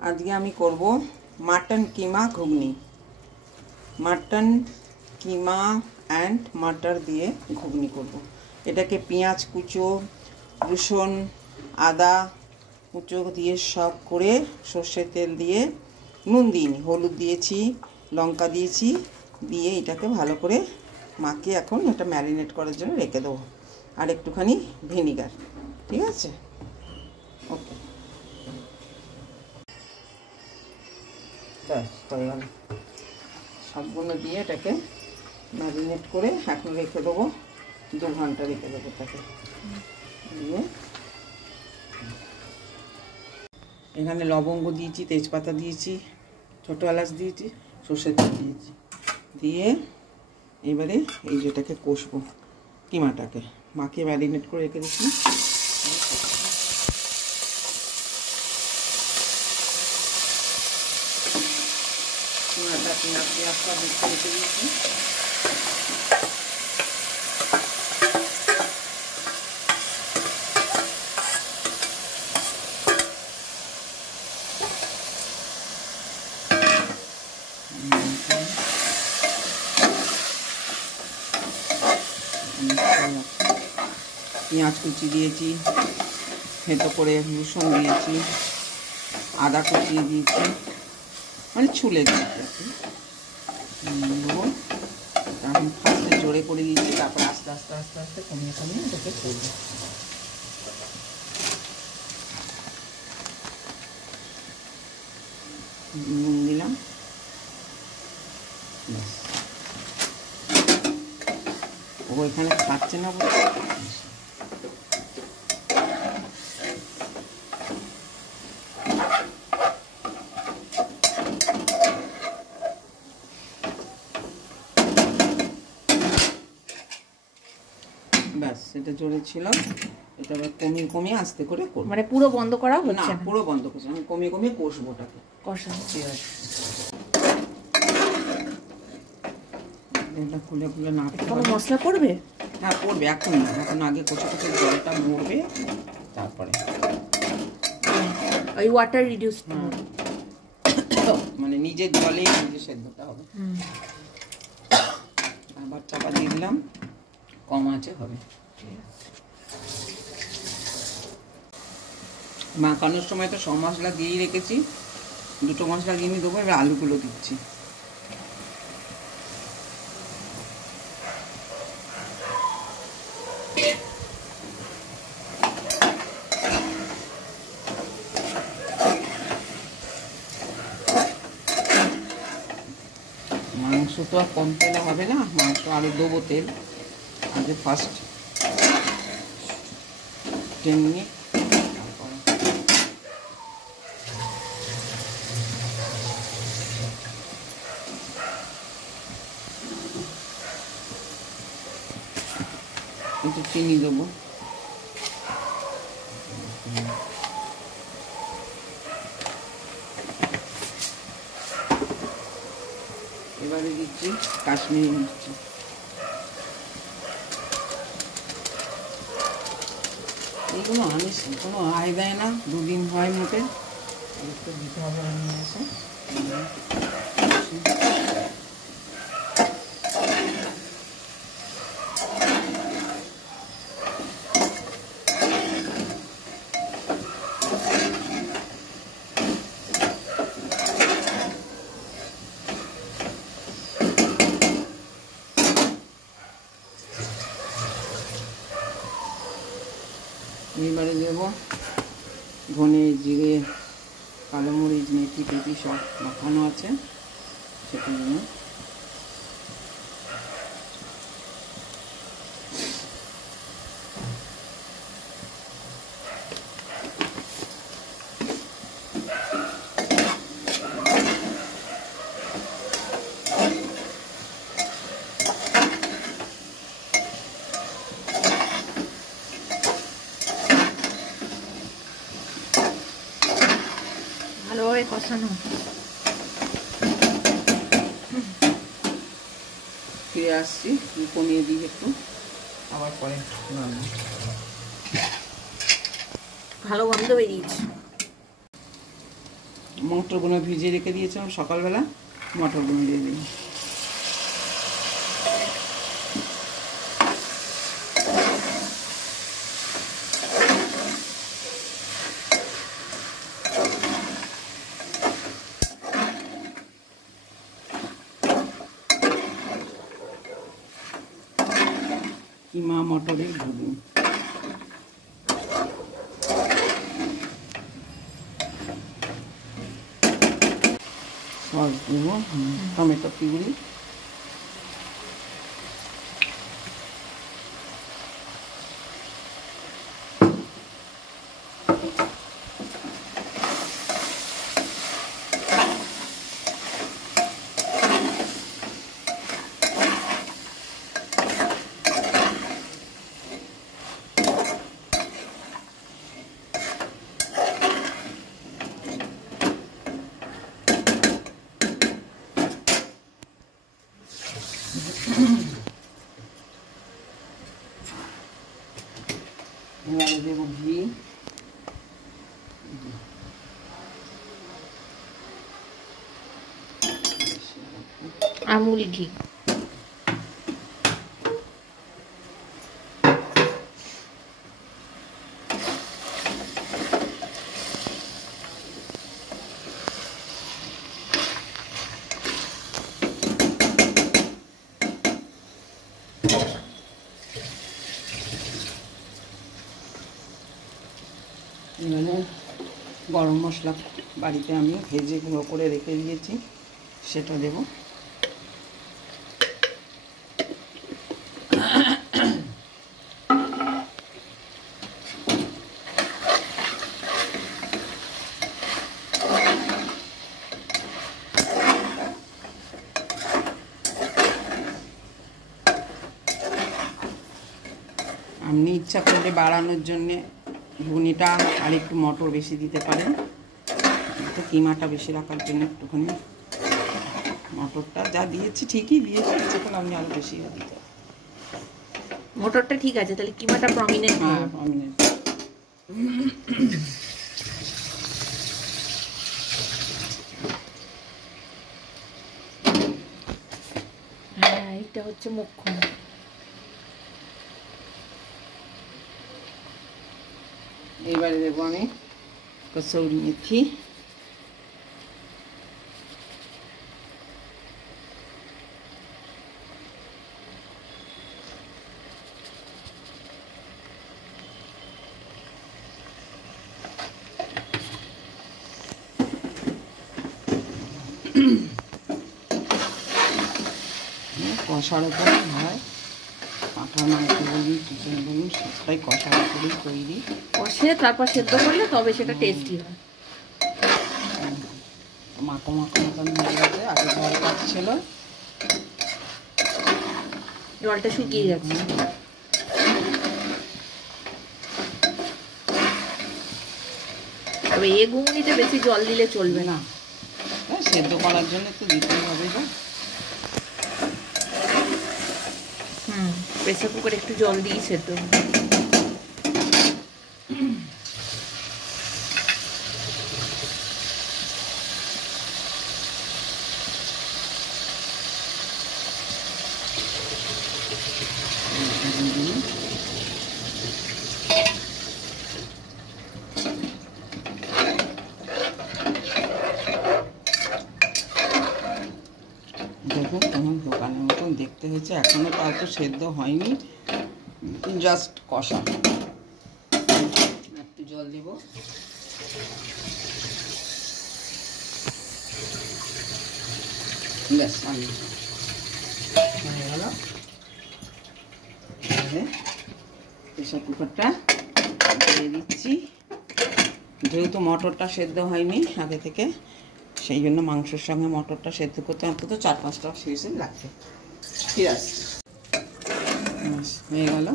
আজকে আমি করব mutton keema ghugni. Mutton keema and মাটার দিয়ে ঘুগনি করব। এটাকে পেঁয়াজ কুচো, রসুন, আদা কুচো দিয়ে সব করে সর্ষের তেল দিয়ে, নুন দিইনি, হলুদ দিয়েছি, লঙ্কা দিয়েছি, দিয়ে এটাকে ভালো করে মাখিয়ে এখন এটা ম্যারিনেট করার জন্য রেখে দেবো। আর একটুখানি ভিনিগার, ঠিক আছে? ওকে, ব্যাস হয়ে গেল। সবগুলো দিয়ে এটাকে ম্যারিনেট করে এখন রেখে দেবো, 2 ঘন্টা রেখে দেবো তাকে। দিয়ে এখানে লবঙ্গ দিয়েছি, তেজপাতা দিয়েছি, ছোটো এলাচ দিয়েছি, সর্ষের তেল দিয়েছি। দিয়ে এবারে এই যেটাকে কষবো, কিমাটাকে মাখিয়ে ম্যারিনেট করে রেখে দিচ্ছি। কিমাটা পেঁয়াজটা দেখতে রেখে দিয়েছি। পেঁয়াজ কুচি দিয়েছি, থেতো করে রসুন দিয়েছি, আদা কুচিয়ে দিয়েছি, মানে ছুলে দিয়েছি আর কি। এখন ফার্স্টে জোরে করে দিয়েছি, তারপর আস্তে আস্তে আস্তে আস্তে কমিয়ে কমিয়ে এটাকে করবো। নুন দিলাম, ও এখানে খাচ্ছে না বলে ব্যাস, এটা জোরে ছিল। এটা আবার কমিয়ে কমিয়ে আস্তে করে করবো, মানে পুরো বন্ধ করা হচ্ছে না, পুরো বন্ধ করছি, আমি কমিয়ে কমিয়ে কষবো ওটাকে। কষানো, ঠিক আছে। এটা খুলে খুলে না কোনো মশলা পড়বে? হ্যাঁ পড়বে, এখন না, এখন আগে কষে কষে জলটা মরবে, তারপরে ওই ওয়াটার রিডিউস, মানে নিজের জলেই নিজে সেদ্ধটা হবে। আবার চাপা দিয়ে দিলাম, কম আঁচে হবে। মাখানোর সময় তো সব মশলা দিয়েই রেখেছি, 2টো মশলা দিয়ে দেবো। এবার আলুগুলো দিচ্ছি। মাংস তো আর কম তেলে হবে না, মাংস আরও দেবো তেল। আগে ফার্স্ট 10 মিনিট, একটু চিনি দেবো। এবারে দিচ্ছি কাশ্মীরি মির্চি। এইগুলো আনিস, কোনো আয় দেয় না, 2 দিন হয় মোটে, একটু দিতে হবে। আমি এসে এবারে দেবো ধনে, জিরে, কালো মরিচ, মেথি টেথি সব মাখানো আছে, সেটা দেবো। ভালোভাবে কষানো। ফিরে আসছি, কমিয়ে দিই একটু, আবার পরে ভালো গন্ধ বেরিয়েছে। মটরগুলো ভিজিয়ে রেখে দিয়েছিলাম সকালবেলা, মটরগুলো দিয়ে দিই। কিমা মটরের ঘুগনি। সস দেবো, টমেটো পিউরি, এবারে দেবো ঘি, আমুল ঘি। এবারে গরম মশলা বাড়িতে আমি ভেজে গুঁড়ো করে রেখে দিয়েছি, সেটা দেবো। আপনি ইচ্ছা করলে বাড়ানোর জন্যে ঘুগনিটা আর একটু মটর বেশি দিতে পারেন, তো কিমাটা বেশি রাখার জন্য একটুখানি মটরটা যা দিয়েছি ঠিকই দিয়েছি, ইচ্ছে করলে আপনি আরও বেশি দিতে। মটরটা ঠিক আছে, তাহলে কিমাটা প্রমিনেন্ট। হ্যাঁ, প্রমিনেন্ট। হ্যাঁ, এটা হচ্ছে মুখ্য। এবারে দেবো আমি কসুরি মেথি, কষার উপর হয়, পাঁঠার মাংস বলুন, চিকেন বলুন, সবটাই কষার উপরেই তৈরি। কষে তারপর সেদ্ধ করলে তবে সেটা টেস্টি হয়। মাখো মাখো মতন হয়ে গেছে, আগে জল কাটছিল, জলটা শুকিয়ে যাচ্ছে। তবে এই ঘুগনিতে বেশি জল দিলে চলবে না। সেদ্ধ করার জন্য তো দিতেই হবে। যা প্রেসার কুকারে একটু জল দিই সেদ্ধ। দেখো তোমার দোকানের মতন দেখতে হয়েছে, এখনো তাও তো সেদ্ধ হয়নি, জাস্ট কষা। একটু জল দেব, ব্যাস আমি হয়ে গেল। প্রেসার কুকারটা দিয়ে দিচ্ছি। যেহেতু মটরটা সেদ্ধ হয়নি আগে থেকে, সেই জন্য মাংসের সঙ্গে মটরটা সেদ্ধ করতে অন্তত 4-5টা হুইসেল লাগবে। ঠিক আছে, হয়ে গেল।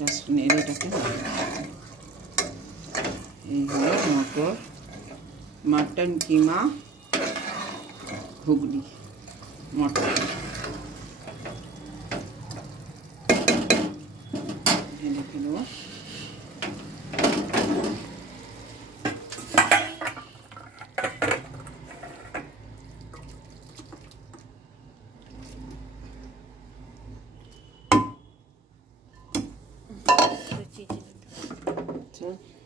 জাস্ট নেড়েটাকে এই হলো মটন কিমা ঘুগনি। মটর রেখে দেবো। চল